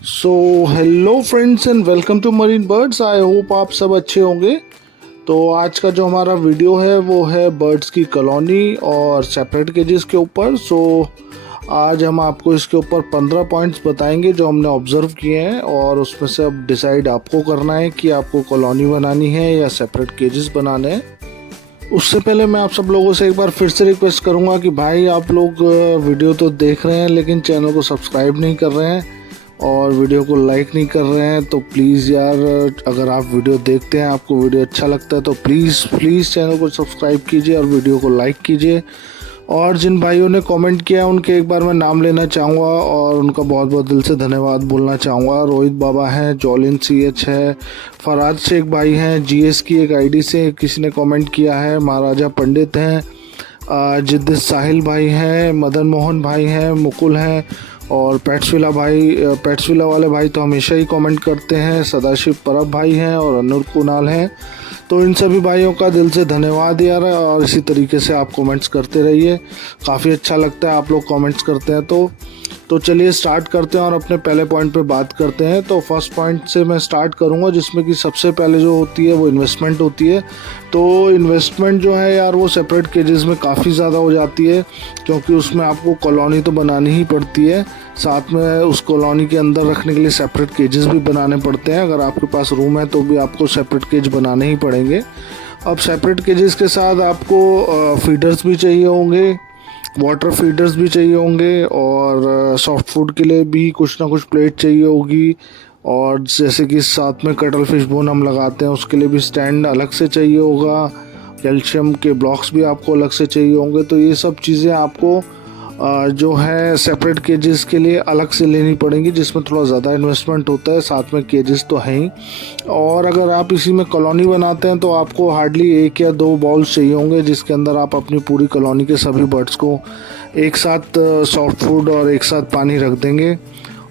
So hello friends and welcome to marine birds. I hope आप सब अच्छे होंगे। तो आज का जो हमारा वीडियो है वो है बर्ड्स की कॉलोनी और सेपरेट केजेस के ऊपर। आज हम आपको इसके ऊपर 15 पॉइंट्स बताएंगे जो हमने ऑब्जर्व किए हैं, और उसमें से अब डिसाइड आपको करना है कि आपको कॉलोनी बनानी है या सेपरेट केजेस बनाने हैं। उससे पहले मैं आप सब लोगों से एक बार फिर से रिक्वेस्ट करूंगा कि भाई आप लोग वीडियो तो देख रहे हैं लेकिन चैनल को सब्सक्राइब नहीं कर रहे हैं और वीडियो को लाइक नहीं कर रहे हैं। तो प्लीज़ यार, अगर आप वीडियो देखते हैं, आपको वीडियो अच्छा लगता है तो प्लीज़ चैनल को सब्सक्राइब कीजिए और वीडियो को लाइक कीजिए। और जिन भाइयों ने कमेंट किया उनके एक बार मैं नाम लेना चाहूँगा और उनका बहुत बहुत दिल से धन्यवाद बोलना चाहूँगा। रोहित बाबा हैं, जॉलिन CH है, फराज शेख भाई हैं, GS की एक आईडी से किसी ने कमेंट किया है, महाराजा पंडित हैं, जिद्द साहिल भाई हैं, मदन मोहन भाई हैं, मुकुल हैं, और पेट्सविला वाले भाई तो हमेशा ही कमेंट करते हैं, सदाशिव परब भाई हैं और अनुर कुणाल हैं। तो इन सभी भाइयों का दिल से धन्यवाद यार, और इसी तरीके से आप कमेंट्स करते रहिए। काफ़ी अच्छा लगता है आप लोग कमेंट्स करते हैं। तो चलिए स्टार्ट करते हैं और अपने पहले पॉइंट पे बात करते हैं। तो फर्स्ट पॉइंट से मैं स्टार्ट करूंगा, जिसमें कि सबसे पहले जो होती है वो इन्वेस्टमेंट होती है। तो इन्वेस्टमेंट जो है यार वो सेपरेट केजेस में काफ़ी ज़्यादा हो जाती है, क्योंकि उसमें आपको कॉलोनी तो बनानी ही पड़ती है, साथ में उस कॉलोनी के अंदर रखने के लिए सेपरेट केजेस भी बनाने पड़ते हैं। अगर आपके पास रूम है तो भी आपको सेपरेट केज बनाने ही पड़ेंगे। अब सेपरेट केजेस के साथ आपको फीडर्स भी चाहिए होंगे, वाटर फीडर्स भी चाहिए होंगे, और सॉफ्ट फूड के लिए भी कुछ ना कुछ प्लेट चाहिए होगी, और जैसे कि साथ में कटल फिश बोन हम लगाते हैं उसके लिए भी स्टैंड अलग से चाहिए होगा, कैल्शियम के ब्लॉक्स भी आपको अलग से चाहिए होंगे। तो ये सब चीज़ें आपको जो है सेपरेट केजेस के लिए अलग से लेनी पड़ेंगी, जिसमें थोड़ा ज़्यादा इन्वेस्टमेंट होता है। साथ में केजेस तो हैं ही, और अगर आप इसी में कॉलोनी बनाते हैं तो आपको हार्डली 1 या 2 बॉल्स चाहिए होंगे, जिसके अंदर आप अपनी पूरी कॉलोनी के सभी बर्ड्स को एक साथ सॉफ्ट फूड और एक साथ पानी रख देंगे।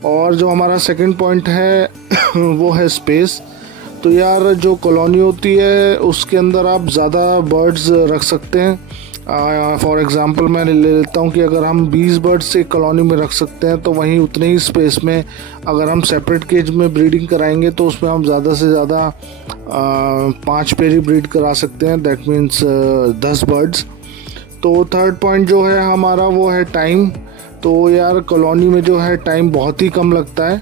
और जो हमारा सेकंड पॉइंट है वो है स्पेस। तो यार जो कॉलोनी होती है उसके अंदर आप ज़्यादा बर्ड्स रख सकते हैं। फॉर एग्ज़ाम्पल मैं ले लेता हूँ कि अगर हम 20 बर्ड्स एक कॉलोनी में रख सकते हैं, तो वहीं उतने ही स्पेस में अगर हम सेपरेट केज में ब्रीडिंग कराएंगे तो उसमें हम ज़्यादा से ज़्यादा 5 पेयर ही ब्रीड करा सकते हैं, दैट मीन्स 10 बर्ड्स। तो थर्ड पॉइंट जो है हमारा वो है टाइम। तो यार कॉलोनी में जो है टाइम बहुत ही कम लगता है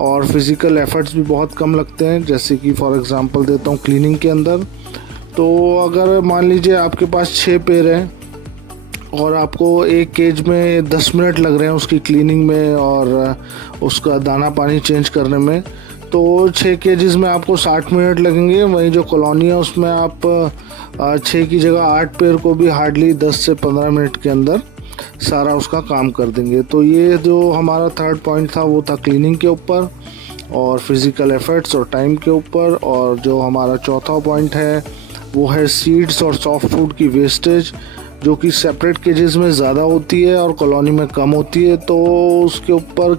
और फिज़िकल एफर्ट्स भी बहुत कम लगते हैं। जैसे कि फॉर एग्ज़ाम्पल देता हूँ क्लीनिंग के अंदर, तो अगर मान लीजिए आपके पास 6 पेयर हैं और आपको एक केज में 10 मिनट लग रहे हैं उसकी क्लीनिंग में और उसका दाना पानी चेंज करने में, तो 6 केजेस में आपको 60 मिनट लगेंगे। वहीं जो कॉलोनी है उसमें आप 6 की जगह 8 पेयर को भी हार्डली 10 से 15 मिनट के अंदर सारा उसका काम कर देंगे। तो ये जो हमारा थर्ड पॉइंट था वो था क्लीनिंग के ऊपर और फिज़िकल एफर्ट्स और टाइम के ऊपर। और जो हमारा चौथा पॉइंट है वो है सीड्स और सॉफ्ट फूड की वेस्टेज, जो कि सेपरेट केजेस में ज़्यादा होती है और कॉलोनी में कम होती है। तो उसके ऊपर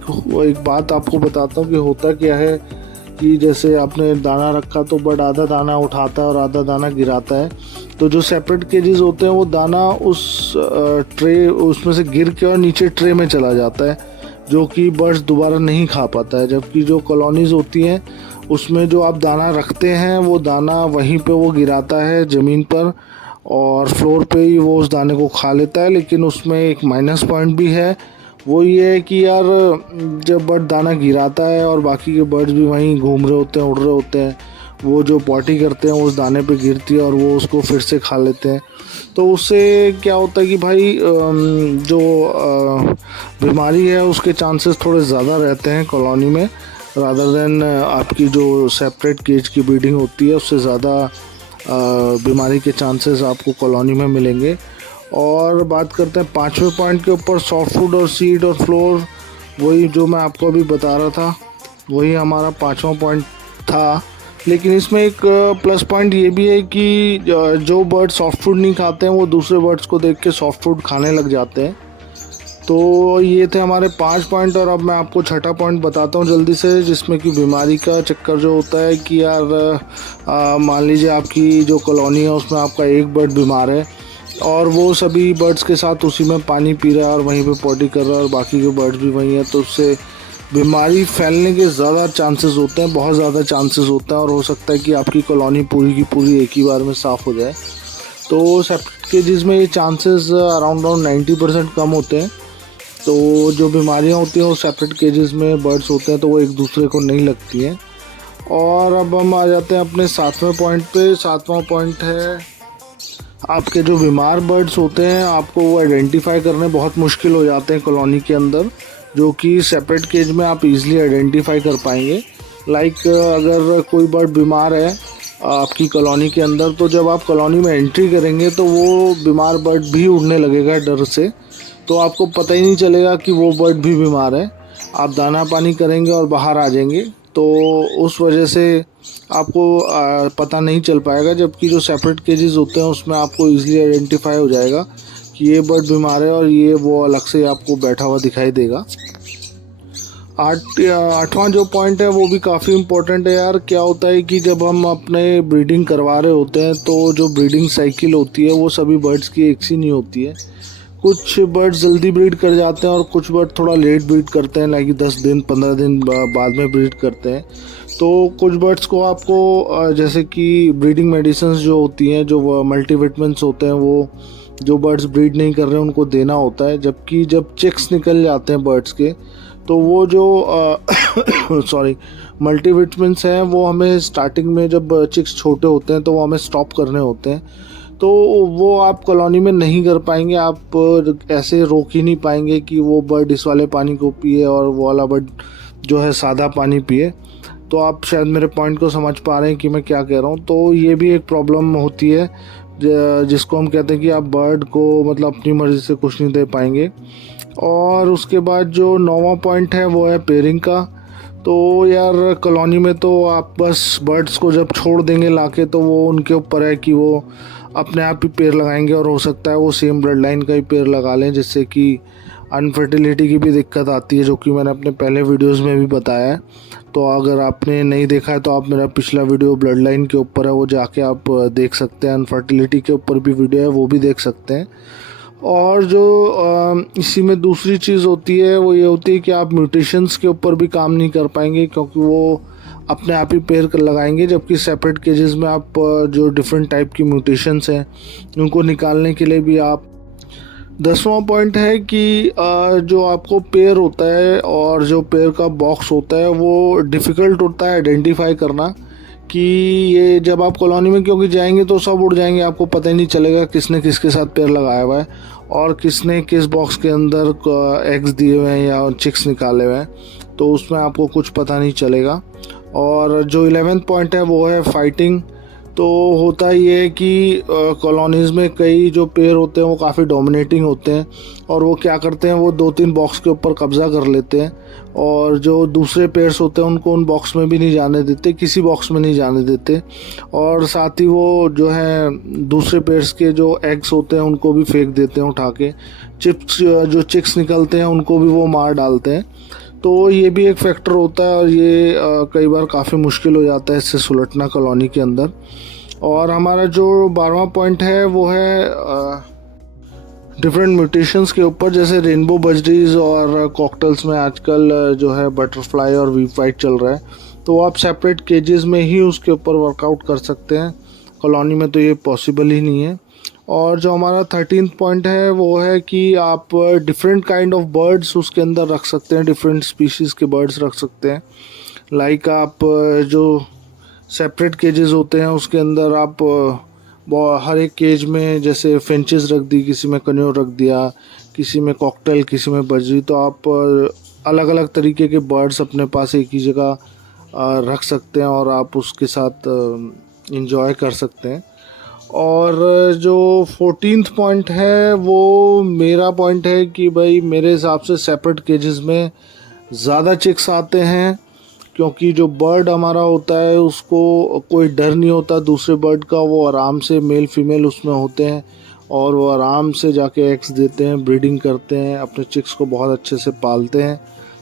एक बात आपको बताता हूँ कि होता क्या है कि जैसे आपने दाना रखा तो बट आधा दाना उठाता है और आधा दाना गिराता है। तो जो सेपरेट केजेस होते हैं वो दाना उस ट्रे उसमें से गिर के और नीचे ट्रे में चला जाता है, जो कि बर्ड्स दोबारा नहीं खा पाता है। जबकि जो कॉलोनीज़ होती हैं उसमें जो आप दाना रखते हैं वो दाना वहीं पे वो गिराता है ज़मीन पर और फ्लोर पे ही वो उस दाने को खा लेता है। लेकिन उसमें एक माइनस पॉइंट भी है, वो ये है कि यार जब बर्ड दाना गिराता है और बाकी के बर्ड्स भी वहीं घूम रहे होते हैं, उड़ रहे होते हैं, वो जो पॉटी करते हैं उस दाने पे गिरती है और वो उसको फिर से खा लेते हैं। तो उससे क्या होता है कि भाई जो बीमारी है उसके चांसेस थोड़े ज़्यादा रहते हैं कॉलोनी में, रादर देन आपकी जो सेपरेट केज की ब्रीडिंग होती है उससे ज़्यादा बीमारी के चांसेस आपको कॉलोनी में मिलेंगे। और बात करते हैं पांचवें पॉइंट के ऊपर, सॉफ्ट फूड और सीड और फ्लोर। वही जो मैं आपको अभी बता रहा था वही हमारा पांचवा पॉइंट था। लेकिन इसमें एक प्लस पॉइंट ये भी है कि जो बर्ड सॉफ्ट फूड नहीं खाते हैं वो दूसरे बर्ड्स को देख के सॉफ्ट फूड खाने लग जाते हैं। तो ये थे हमारे 5 पॉइंट। और अब मैं आपको छठा पॉइंट बताता हूँ जल्दी से, जिसमें कि बीमारी का चक्कर जो होता है कि यार मान लीजिए आपकी जो कॉलोनी है उसमें आपका एक बर्ड बीमार है और वो सभी बर्ड्स के साथ उसी में पानी पी रहा है और वहीं पे पॉटी कर रहा है और बाकी के बर्ड्स भी वहीं हैं, तो उससे बीमारी फैलने के ज़्यादा चांसेस होते हैं, बहुत ज़्यादा चांसेस होते हैं, और हो सकता है कि आपकी कॉलोनी पूरी की पूरी एक ही बार में साफ़ हो जाए। तो सेप्टिक केजेस में ये चांसेस अराउंड 90% कम होते हैं। तो जो बीमारियां होती हैं वो सेपरेट केजेस में बर्ड्स होते हैं, तो वो एक दूसरे को नहीं लगती हैं। और अब हम आ जाते हैं अपने 7वें पॉइंट पे। 7वां पॉइंट है आपके जो बीमार बर्ड्स होते हैं, आपको वो आइडेंटिफाई करने बहुत मुश्किल हो जाते हैं कॉलोनी के अंदर, जो कि सेपरेट केज में आप इजीली आइडेंटिफाई कर पाएंगे। लाइक अगर कोई बर्ड बीमार है आपकी कॉलोनी के अंदर, तो जब आप कॉलोनी में एंट्री करेंगे तो वो बीमार बर्ड भी उड़ने लगेगा डर से, तो आपको पता ही नहीं चलेगा कि वो बर्ड भी बीमार है। आप दाना पानी करेंगे और बाहर आ जाएंगे, तो उस वजह से आपको पता नहीं चल पाएगा। जबकि जो सेपरेट केजेस होते हैं उसमें आपको इजीली आइडेंटिफाई हो जाएगा कि ये बर्ड बीमार है, और ये वो अलग से आपको बैठा हुआ दिखाई देगा। 8वां जो पॉइंट है वो भी काफ़ी इम्पोर्टेंट है यार। क्या होता है कि जब हम अपने ब्रीडिंग करवा रहे होते हैं, तो जो ब्रीडिंग साइकिल होती है वो सभी बर्ड्स की एक सी नहीं होती है। कुछ बर्ड्स जल्दी ब्रीड कर जाते हैं और कुछ बर्ड थोड़ा लेट ब्रीड करते हैं, लाइक 10 दिन 15 दिन बाद में ब्रीड करते हैं। तो कुछ बर्ड्स को आपको जैसे कि ब्रीडिंग मेडिसिन जो होती हैं, जो मल्टीविटामिन्स होते हैं, वो जो बर्ड्स ब्रीड नहीं कर रहे हैं उनको देना होता है। जबकि जब चिक्स निकल जाते हैं बर्ड्स के, तो वो जो सॉरी मल्टीविटामिन्स हैं वो हमें स्टार्टिंग में, जब चिक्स छोटे होते हैं तो वो हमें स्टॉप करने होते हैं। तो वो आप कॉलोनी में नहीं कर पाएंगे, आप ऐसे रोक ही नहीं पाएंगे कि वो बर्ड इस वाले पानी को पिए और वो वाला बर्ड जो है सादा पानी पिए। तो आप शायद मेरे पॉइंट को समझ पा रहे हैं कि मैं क्या कह रहा हूँ। तो ये भी एक प्रॉब्लम होती है जिसको हम कहते हैं कि आप बर्ड को मतलब अपनी मर्ज़ी से कुछ नहीं दे पाएंगे। और उसके बाद जो 9वां पॉइंट है वो है पेयरिंग का। तो यार कॉलोनी में तो आप बस बर्ड्स को जब छोड़ देंगे लाके, तो वो उनके ऊपर है कि वो अपने आप ही पेड़ लगाएंगे, और हो सकता है वो सेम ब्लड लाइन का ही पेड़ लगा लें, जिससे कि अनफर्टिलिटी की भी दिक्कत आती है, जो कि मैंने अपने पहले वीडियोस में भी बताया है। तो अगर आपने नहीं देखा है तो आप मेरा पिछला वीडियो ब्लड लाइन के ऊपर है, वो जाके आप देख सकते हैं। अनफर्टिलिटी के ऊपर भी वीडियो है, वो भी देख सकते हैं। और जो इसी में दूसरी चीज़ होती है वो ये होती है कि आप म्यूटेशंस के ऊपर भी काम नहीं कर पाएंगे, क्योंकि वो अपने आप ही पेड़ कर लगाएंगे। जबकि सेपरेट केजेस में आप जो डिफरेंट टाइप की म्यूटेशंस हैं उनको निकालने के लिए भी आप। 10वां पॉइंट है कि जो आपको पेड़ होता है और जो पेड़ का बॉक्स होता है वो डिफ़िकल्ट होता है आइडेंटिफाई करना, कि ये जब आप कॉलोनी में क्योंकि जाएंगे तो सब उड़ जाएंगे, आपको पता ही नहीं चलेगा किसने किसके साथ पेड़ लगाया हुआ है और किसने किस बॉक्स के अंदर एग्स दिए हुए हैं या चिक्स निकाले हुए हैं, तो उसमें आपको कुछ पता नहीं चलेगा। और जो 11वां पॉइंट है वो है फाइटिंग। तो होता ये है कि कॉलोनीज़ में कई जो पेड़ होते हैं वो काफ़ी डोमिनेटिंग होते हैं, और वो क्या करते हैं, वो 2-3 बॉक्स के ऊपर कब्ज़ा कर लेते हैं, और जो दूसरे पेड़्स होते हैं उनको उन बॉक्स में भी नहीं जाने देते, किसी बॉक्स में नहीं जाने देते। और साथ ही वो जो है दूसरे पेड़्स के जो एग्स होते हैं उनको भी फेंक देते हैं उठा के। चिप्स जो चिक्स निकलते हैं उनको भी वो मार डालते हैं। तो ये भी एक फैक्टर होता है, और ये कई बार काफ़ी मुश्किल हो जाता है इससे सुलटना कॉलोनी के अंदर। और हमारा जो 12वां पॉइंट है वो है डिफरेंट म्यूटेशंस के ऊपर, जैसे रेनबो बजरीज और कॉकटेल्स में आजकल जो है बटरफ्लाई और वीप वाइट चल रहा है, तो आप सेपरेट केजेस में ही उसके ऊपर वर्कआउट कर सकते हैं। कॉलोनी में तो ये पॉसिबल ही नहीं है। और जो हमारा 13th पॉइंट है वो है कि आप डिफरेंट काइंड ऑफ बर्ड्स उसके अंदर रख सकते हैं, डिफरेंट स्पीशीज़ के बर्ड्स रख सकते हैं। लाइक आप जो सेपरेट केजेस होते हैं उसके अंदर आप हर एक केज में जैसे फिंचेस रख दी, किसी में कन्योर रख दिया, किसी में कॉकटेल, किसी में बजरी, तो आप अलग अलग तरीके के बर्ड्स अपने पास एक ही जगह रख सकते हैं और आप उसके साथ इंजॉय कर सकते हैं। और जो 14th पॉइंट है वो मेरा पॉइंट है कि भाई मेरे हिसाब से सेपरेट केजेस में ज़्यादा चिक्स आते हैं, क्योंकि जो बर्ड हमारा होता है उसको कोई डर नहीं होता दूसरे बर्ड का, वो आराम से मेल फीमेल उसमें होते हैं और वो आराम से जाके एग्स देते हैं, ब्रीडिंग करते हैं, अपने चिक्स को बहुत अच्छे से पालते हैं।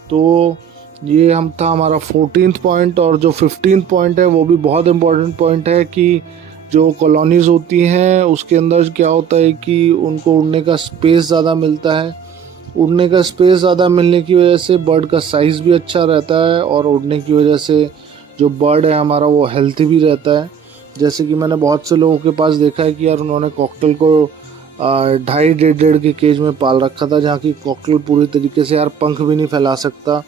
तो ये था हमारा 14th पॉइंट। और जो 15th पॉइंट है वो भी बहुत इम्पोर्टेंट पॉइंट है कि जो कॉलोनीज़ होती हैं उसके अंदर क्या होता है कि उनको उड़ने का स्पेस ज़्यादा मिलता है, उड़ने का स्पेस ज़्यादा मिलने की वजह से बर्ड का साइज़ भी अच्छा रहता है, और उड़ने की वजह से जो बर्ड है हमारा वो हेल्थी भी रहता है। जैसे कि मैंने बहुत से लोगों के पास देखा है कि यार उन्होंने कॉकटेल को 2.5 के केज में पाल रखा था, जहाँ की कॉकटेल पूरी तरीके से यार पंख भी नहीं फैला सकता,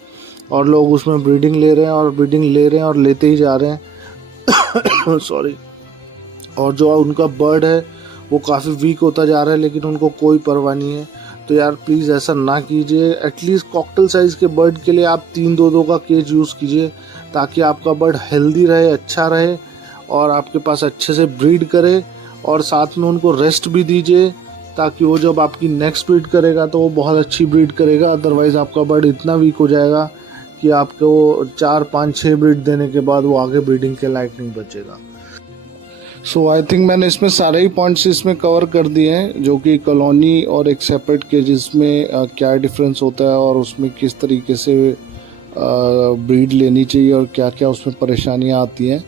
और लोग उसमें ब्रीडिंग ले रहे हैं और ब्रीडिंग ले रहे हैं और लेते ही जा रहे हैं सॉरी। और जो उनका बर्ड है वो काफ़ी वीक होता जा रहा है, लेकिन उनको कोई परवाह नहीं है। तो यार प्लीज़ ऐसा ना कीजिए। एटलीस्ट कॉकटेल साइज़ के बर्ड के लिए आप 3-2 का केज यूज़ कीजिए, ताकि आपका बर्ड हेल्दी रहे, अच्छा रहे, और आपके पास अच्छे से ब्रीड करे, और साथ में उनको रेस्ट भी दीजिए, ताकि वो जब आपकी नेक्स्ट ब्रीड करेगा तो वो बहुत अच्छी ब्रीड करेगा। अदरवाइज़ आपका बर्ड इतना वीक हो जाएगा कि आपको 4-5-6 ब्रीड देने के बाद वो आगे ब्रीडिंग के लायक नहीं बचेगा। सो आई थिंक मैंने इसमें सारे ही पॉइंट्स इसमें कवर कर दिए हैं, जो कि कॉलोनी और एक सेपरेट केजेस में क्या डिफरेंस होता है, और उसमें किस तरीके से ब्रीड लेनी चाहिए, और क्या क्या उसमें परेशानियां आती हैं।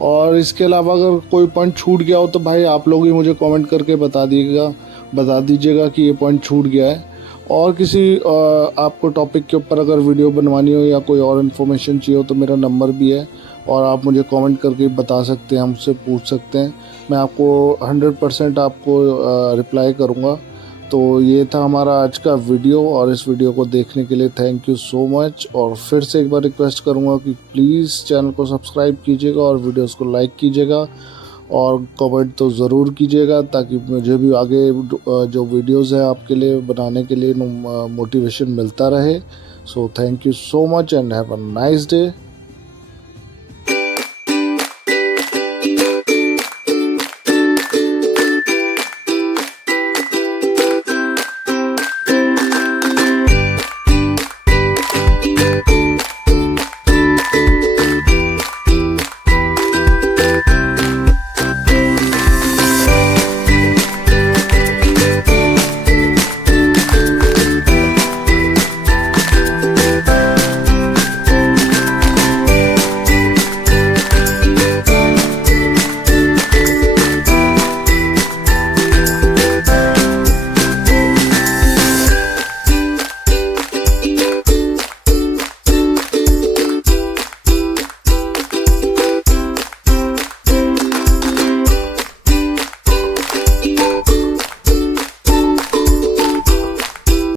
और इसके अलावा अगर कोई पॉइंट छूट गया हो तो भाई आप लोग ही मुझे कमेंट करके बता दीजिएगा कि ये पॉइंट छूट गया है। और किसी आपको टॉपिक के ऊपर अगर वीडियो बनवानी हो या कोई और इन्फॉर्मेशन चाहिए हो तो मेरा नंबर भी है, और आप मुझे कमेंट करके बता सकते हैं, हमसे पूछ सकते हैं। मैं आपको 100% आपको रिप्लाई करूँगा। तो ये था हमारा आज का वीडियो, और इस वीडियो को देखने के लिए थैंक यू सो मच। और फिर से एक बार रिक्वेस्ट करूँगा कि प्लीज़ चैनल को सब्सक्राइब कीजिएगा और वीडियोस को लाइक कीजिएगा, और कमेंट तो ज़रूर कीजिएगा, ताकि मुझे भी आगे जो वीडियोस है आपके लिए बनाने के लिए मोटिवेशन मिलता रहे। So thank you so much and have a nice day.